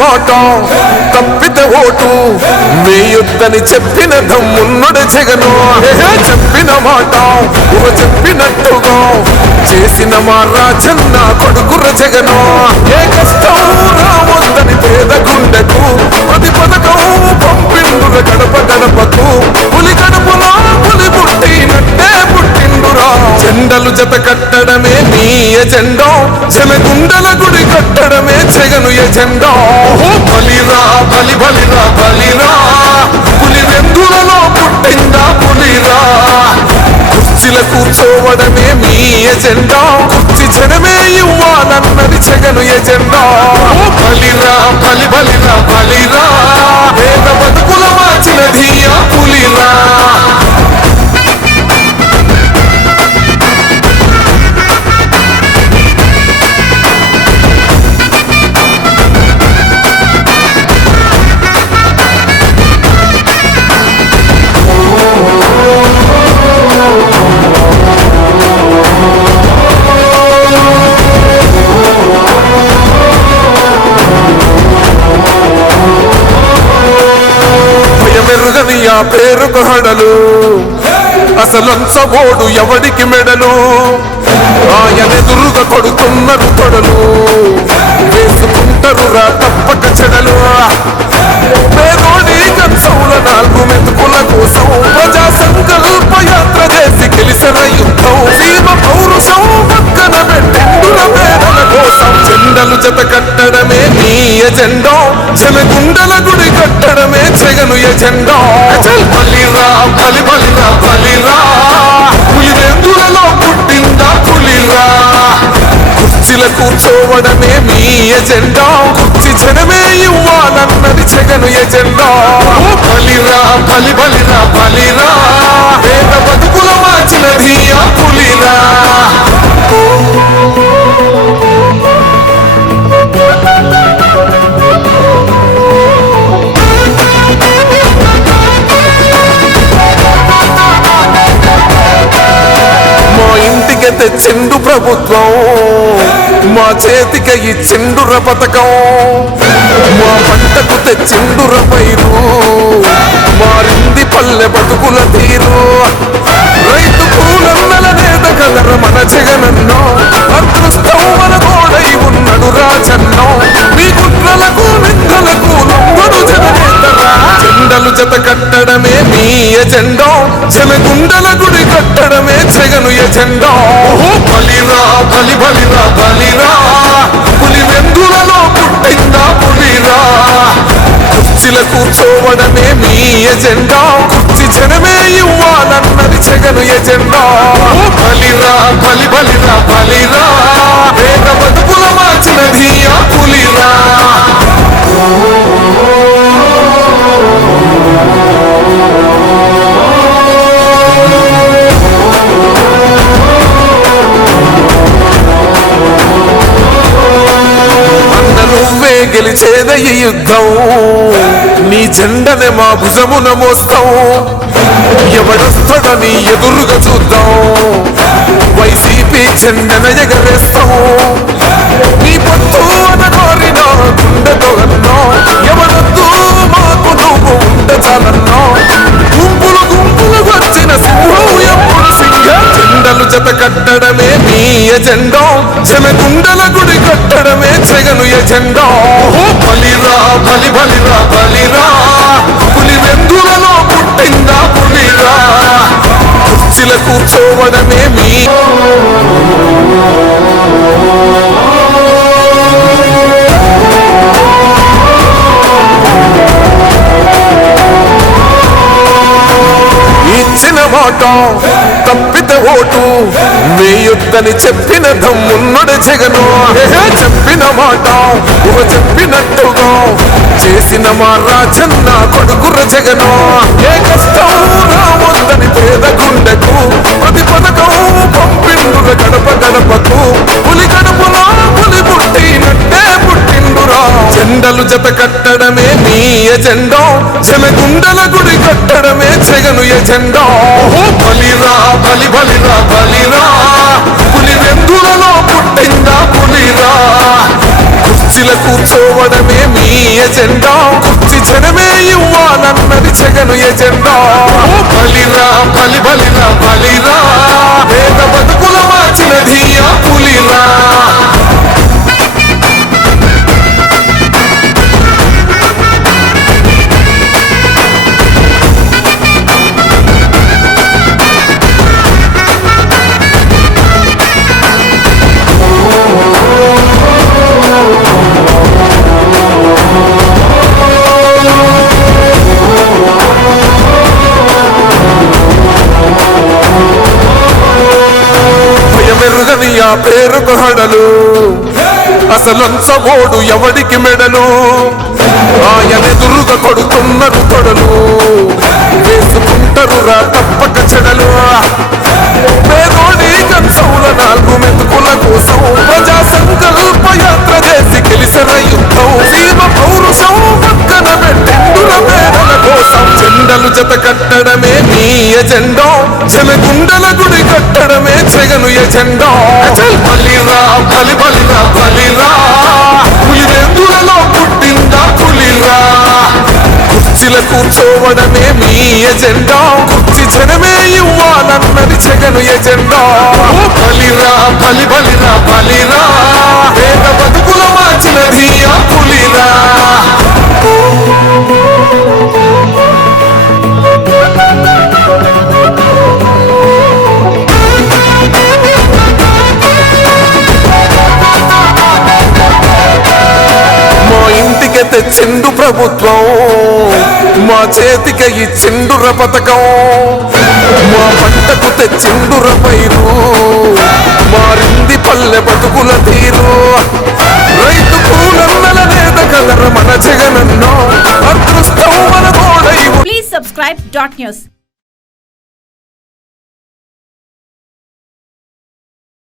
మాట తప్పితే ఓటు వేయొద్దని చెప్పిన దమ్మున్నడు జగను. చెప్పిన మాట చెప్పినట్టుగా చేసిన మా రాజన్న కొడుకుర జగను. ఏ కష్టం రావద్దని పేద గుండెకు ప్రతి పథకం పంపిండుర గడప గడపకు. పులి గడపలా పులి పుట్టినట్టే పుట్టిండురా. జెండలు జత కట్టడమే మీ ఎజెండా, చెలగుండల గుడి కట్టడమే జగను ఎజెండా. బలిరా బలి బలిరా బలిరా, పులి వెందులలో పుట్టిందా పులిరా. కుర్చీల కూర్చోవడమే మీ ఎజెండా, కుర్చీ జనమే ఇవ్వాలన్నది జగను ఎజెండా. బలిరా బలి బలిరా బలిరా, పేద బతుకుల మార్చినది ఆ పులిరా. ఆ పేరుకు హడలు అసలంచబోడు ఎవడికి మెడలు. ఆయనెదురుగా కొడుతున్నారు కొడలు, వేసుకుంటారు రా తప్పక చెడలు. పేదోడి కంచంల 4 మెతుకుల కోసం ప్రజా సంకల్ప యాత్ర చేసి గెలిసిన యుద్ధం. సీమ పౌరుషం పక్కన పెట్టిండుల పేదల కోసం. జెండలు జత కట్టడమే మీ ఎజెండా, చెలగుండల గుడి కట్టడమే జగను ఎజెండా. బలిరా బలి బలిరా బలిరా, పులి వెందులలో పుట్టిందా పులిరా. కుర్చీల కూర్చోవడమే మీ ఎజెండా, కుర్చీ జనమే ఇవ్వాలన్నది జగను ఎజెండా. బలిరా బలి బలిరా బలిరా, పేద బతుకుల మార్చినది ఆ పులిరా. తెచ్చిండు ప్రభుత్వం, మా చేతికి ఇచ్చిండుర పథకం. మా పంటకు తెచ్చిండుర పైరు, మారింది పల్లె బతుకుల తీరు. రైతు కూలన్నల నేత కలర మన జగనన్నో, అదృష్టం మన తోడై ఉన్నడు రాజన్నో. మీ కుట్రలకు నిందలకు లొంగడు జగనేతరా. జెండలు జత కట్టడమే మీ ఎజెండా, చెలగుండల గుడి కట్టడమే జగను ఎజెండా. బలిరా బలి బలిరా బలిరా, పులి వెందులలో పుట్టిందా పులిరా. కుర్చీల కూర్చోవడమే మీ ఎజెండా, కుర్చీ జనమే ఇవ్వాలన్నది జగను ఎజెండా. బలిరా బలి బలిరా బలిరా, పేద బతుకుల మార్చినది ఆ పులిరా. గెలిచేద ఈ యుద్ధం, నీ జెండనే మా భుజమున మోస్తాం. ఎవడొస్తాడని ఎదురుగా చూద్దాం, వైసీపీ జెండన ఎగరేస్తాం. నీ పొత్తు అనగోరిన గుండెతో అన్నో, ఎవరొద్దు మాకు నువ్వు ఉంటే చాలన్నో. గుంపులు గుంపులు వచ్చిన సింహం ఎప్పుడు సింహం. జెండలు జత కట్టడమే మీ ఎజెండా, చెలగుండల గుడి కట్టడమే జగను ఎజెండా. బలిరా బలి బలిరా బలిరా, పులి వెందులలో పుట్టిందా పులిరా. కుర్చీల కూర్చోవడమే మీ ఇచ్చిన మాట తప్పితే ఓటు వేయొద్దని చెప్పిన దమ్మున్నడు జగను. చెప్పిన మాట చెప్పినట్టుగా చేసిన మా రాజన్న కొడుకుర జగను. ఏ కష్టం రావద్దని పేద గుండెకు ప్రతి పథకం పంపిండుర గడప గడపకు. పులి గడపలా పులి పుట్టినట్టే పుట్టిండురా. జెండలు జత కట్టడమే మీ ఎజెండా, చెలగుండల గుడి కట్టడమే జగను ఎజెండా. బలిరా బలి బలిరా బలిరా, పులి వెందులలో పుట్టిందా పులిరా. కుర్చీలో కూర్చోవడమే మీ ఎజెండా కుర్చీ జనమే ఇవ్వాలన్నది జగను ఎజెండా బలిరా బలి బలిరా బలిరా పేద బతుకుల మార్చినది ఆ పులిరా భయమెరుగని ఆ పేరుకు హడలు అసలంచబోడు ఎవడికి మెడలు ఆయనెదురుగా కొడుతున్నారు కొడలు వేసుకుంటారు రా తప్పక చెడలు పేదోడి కంచౌల 4 మెతుకుల కోసం ప్రజా సంకల్ప యాత్ర చేసి గెలిసిన యుద్ధం సీమ పౌరుషం పక్కన పెట్టిండుల పేదల కోసం జెండలు జత కట్టడమే మీ ఎజెండా జనగుండల గుడి కట్టడమే జగను ఎజెండా బలిరా బలి బలిరా బలిరా పులివెందులలో పుట్టిందా పులిరా కుర్చీల కూర్చోవడమే మీ ఎజెండా కుర్చీ జనమే ఇవ్వాలన్నది జగను ఎజెండా బలిరా బలి బలిరా బలిరా పేద బతుకుల మార్చినది ఆ పులిరా తెచ్చిండు ప్రభుత్వం మా చేతికి ఇచ్చిండుర పథకం మా పంటకు తెచ్చిండుర పైరు మారింది పల్లె బతుకుల తీరు రైతు కూలన్నల నేత కదర మన జగనన్నో అదృష్టం మన తోడై. Please subscribe. News